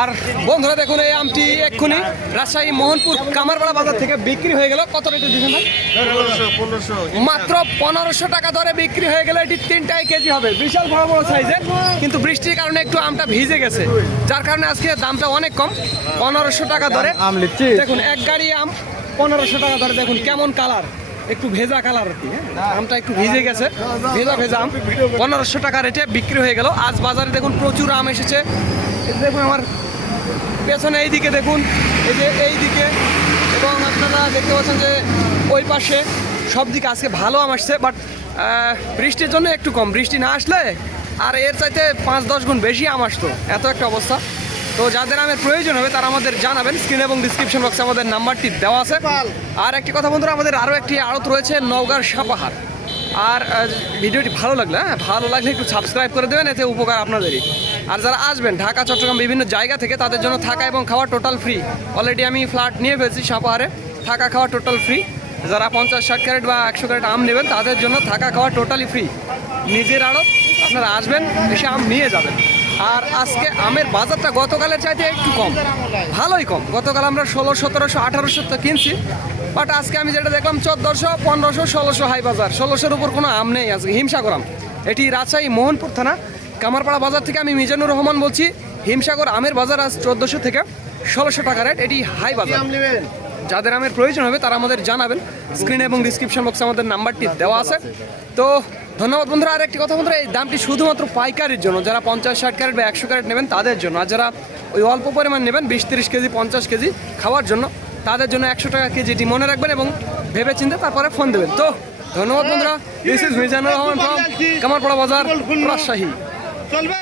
আর বন্ধুরা দেখুন এই আমটি এক্ষুনি রাজশাহী মোহনপুর কামারপাড়া বাজার থেকে বিক্রি হয়ে গেল। কত রেটে দিয়েছেন ভাই? মাত্র পনেরোশো টাকা দরে বিক্রি হয়ে গেলে। এটি তিনটাই কেজি হবে। বিশাল বড় বড় সাইজের কিন্তু বৃষ্টির কারণে একটু আমটা ভিজে গেছে। যার কারণে আজকে দামটা অনেক কম পনেরোশো টাকা দরে। আম লিচ্ছি দেখুন এক গাড়ি আম পনেরোশো টাকা ধরে দেখুন কেমন কালার। একটু ভেজা কালার আর কি হ্যাঁ? আমটা একটু ভিজে গেছে। ভেজা ভেজা আম। পনেরোশো টাকা রেটে বিক্রি হয়ে গেল। আজ বাজারে দেখুন প্রচুর আম এসেছে। দেখুন আমার পেছনে এই দিকে দেখুন। এই যে এই দিকে এবং আপনারা দেখতে পাচ্ছেন যে ওই পাশে সব দিকে আজকে ভালো আম আসছে বাট বৃষ্টির জন্য একটু কম। বৃষ্টি না আসলে আর এর চাইতে পাঁচ দশ গুণ বেশি আম আসতো। এত একটা অবস্থা। তো যাদের আমের প্রয়োজন হবে তারা আমাদের জানাবেন। স্ক্রিন এবং ডিসক্রিপশন বক্সে আমাদের নাম্বারটি দেওয়া আছে। আর একটি কথা বন্ধুরা আমাদের আরও একটি আড়ত রয়েছে নওগাঁর সাপাহার। আর ভিডিওটি ভালো লাগলে হ্যাঁ ভালো লাগলে একটু সাবস্ক্রাইব করে দেবেন এতে উপকার আপনাদেরই। আর যারা আসবেন ঢাকা চট্টগ্রাম বিভিন্ন জায়গা থেকে তাদের জন্য থাকা এবং খাওয়া টোটাল ফ্রি অলরেডি আমি ফ্ল্যাট নিয়ে ফেলছি সাপাহারে। থাকা খাওয়া টোটাল ফ্রি যারা পঞ্চাশ ষাট ক্যারেট বা একশো ক্যারেট আম নেবেন তাদের জন্য থাকা খাওয়া টোটালি ফ্রি নিজের আড়ত আপনারা আসবেন এসে আম নিয়ে যাবেন। আর আজকে আমের বাজারটা গতকালের চাইতে একটু কম। ভালোই কম। গতকাল আমরা ষোলো, সতেরোশো, আঠারোশো তো কিনছি। বাট আজকে আমি যেটা দেখলাম, চোদ্দোশো, পনেরোশো, ষোলোশো হাই বাজার। ষোলোশোর উপর কোনো আম নেই আজকে। হিমসাগর আম। এটি রাজশাহী, মোহনপুর থানা। কামারপাড়া বাজার থেকে আমি মিজানুর রহমান বলছি। হিমসাগর আমের বাজার আজ চোদ্দোশো থেকে ষোলোশো টাকা রেট। এটি হাই বাজার। যাদের আমের প্রয়োজন হবে তারা আমাদের জানাবেন। স্ক্রিনে এবং ডিসক্রিপশন বক্সে আমাদের নাম্বারটি দেওয়া আছে। তো ধন্যবাদ বন্ধুরা আর একটি কথা বন্ধুরা এই দামটি শুধুমাত্র পাইকারির জন্য যারা পঞ্চাশ ষাট ক্যারেট বা একশো ক্যারেট নেবেন তাদের জন্য। আর যারা ওই অল্প পরিমাণ নেবেন বিশ তিরিশ কেজি পঞ্চাশ কেজি খাওয়ার জন্য তাদের জন্য একশো টাকা কেজিটি মনে রাখবেন এবং ভেবে চিন্তে তারপরে ফোন দেবেন। তো ধন্যবাদ বন্ধুরা this is Mizanur Rahman from Kamarpara Bazar Rajshahi.